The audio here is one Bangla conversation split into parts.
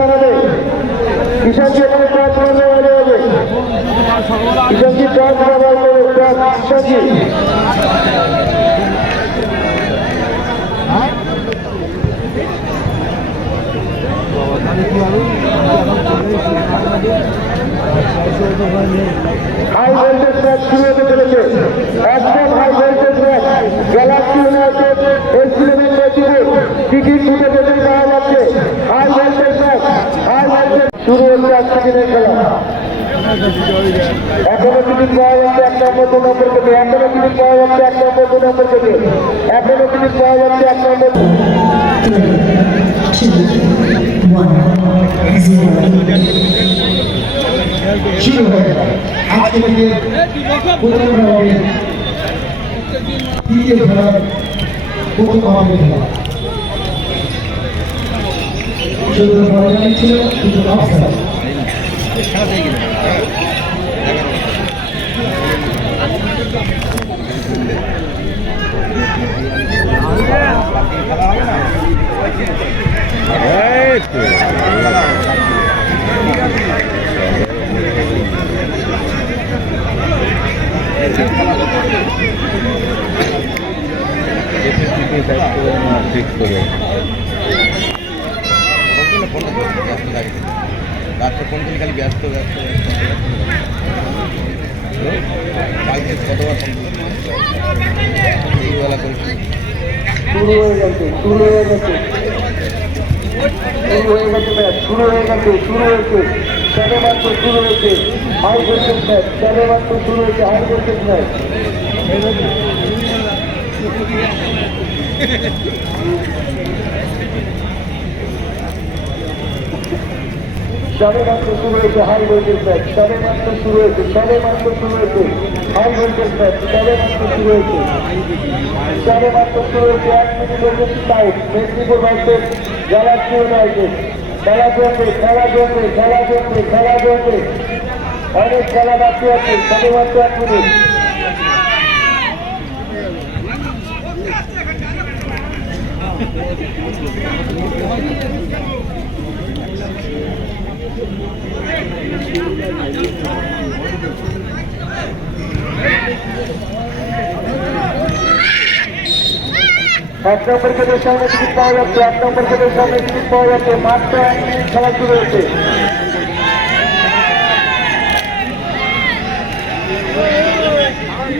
বানাবে কিষাণ যেখানে টস করবে বাজে হবে কিষাণজি টস ব্যবহার করবে toss Kishanji high voltage match শুরু হতে চলেছে। একদম high voltage match Galaxy United এসপিএমের নেতৃত্বে টিকিট ফুটে বেতন পাওয়া যাচ্ছে। High voltage match high voltage শুরু হচ্ছে আজকে দিনের খেলা। এখনও টিকিট পাওয়া যাচ্ছে এক নম্বর, দু নম্বর থেকে। এখনও টিকিট পাওয়া যাচ্ছে এক নম্বর, দু নম্বর থেকে। এখনও টিকিট পাওয়া যাচ্ছে এক নম্বর। শুরু হয়ে গেল। আজকে থেকে প্রথম রাউন্ডে তৃতীয় খেলা প্রথম আমাদের খেলা। ছিল কিন্তু ঠিক করে রাত্রে ফোন করলে খালি ব্যস্ত ব্যস্ত কালকে কতবার ফোন এইবেলা করে শুরু হয়ে গেছে শুরু হয়ে গেছে শুরু হয়ে গেছে শুরু হয়ে গেছে শুরু হয়েছে শুরু হয়েছে হাই ভোল্টেজ ম্যাচ সবে মাত্র শুরু হয়েছে হাই ভোল্টেজ ম্যাচ সবে মাত্র শুরু হয়েছে হাই ভোল্টেজ ম্যাচ সবে মাত্র শুরু হয়েছে সবে মাত্র শুরু হয়েছে হাই ভোল্টেজ ম্যাচ সবে মাত্র শুরু হয়েছে। সবে মাত্র শুরু হয়েছে এক মিনিট পর্যন্ত time Medinipur versus Galaxy United খেলা চলছে খেলা চলছে খেলা চলছে খেলা চলছে অনেক খেলা বাকি আছে সবে মাত্র এক মিনিট এক নম্বর কেটের সামনে টিকিট পাওয়া যাচ্ছে, এক নম্বর কেটের সামনে টিকিট পাওয়া যাচ্ছে, মাত্র এক মিনিট খেলা শুরু হয়েছে।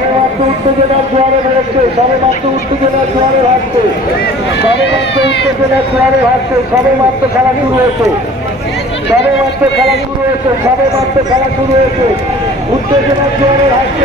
সবে মাত্র উত্তেজনার জোয়ারে বেরোচ্ছে সবে মাত্র উত্তেজনার জোয়ারে ভাসছে সবে মাত্র উত্তেজনার জোয়ারে ভাসছে সবে মাত্র খেলা শুরু হয়েছে সবে মাত্র খেলা শুরু হয়েছে সবে মাত্র খেলা শুরু হয়েছে, উত্তেজনার জোয়ারে ভাসছে।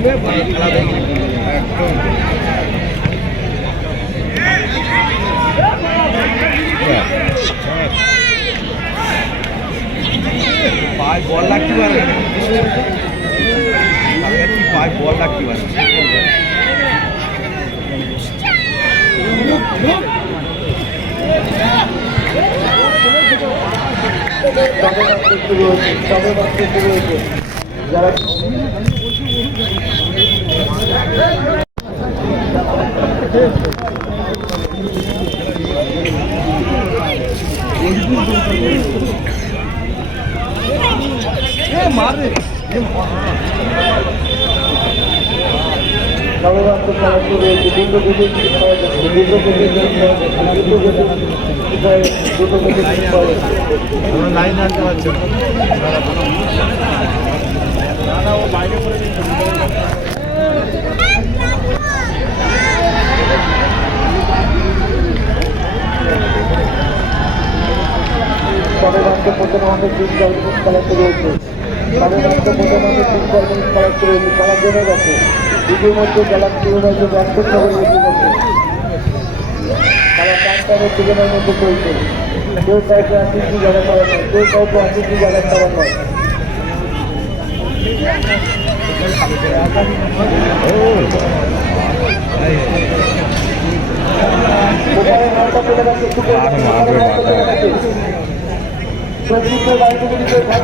কমবে বা আলাদা পায় বল লাগতে পারে। কি পায় বল লাগতে পারবে যারা সবে মাত্র খেলা শুরু হয়েছে দুটো দুটো পাওয়া যাচ্ছে দুটো দুটো পাওয়া যাচ্ছে দুটো দুটো দুটো দুটো পাওয়া যাচ্ছে লাইন আনতে পারছে সবে মাত্র প্রথম আমাকে তিন চার মিনিট খেলা শুরু হয়েছে সবে মাত্র প্রথম আমাকে তিন চার মিনিট খেলা শুরু হয়েছে খেলা জমে গেছে দুটোর মধ্যে খেলা শুরু হয়েছে খবর বেশি গেছে খেলা চার চারের দুজনের মধ্যে চলছে কেউ কাউকে আশিটি জায়গা করার নয় কেউ কাউকে আশিটি জায়গা করার নয় ওপারে গেছে সুপার সত্যিকে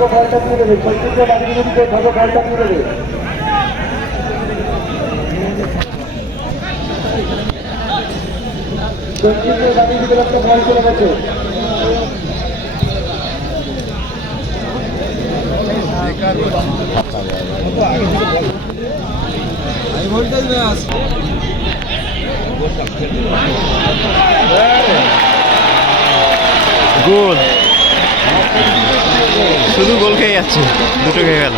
ঘরটা দিয়ে দেবে সত্যিকে বাড়িগুলিকে ভাগো ঘরটা দিয়ে দেবে সত্যিকে বাড়িগুলিকে একটা ভয় চলে গেছে গোল শুধু গোল খেয়ে যাচ্ছে দুটো খেয়ে গেল।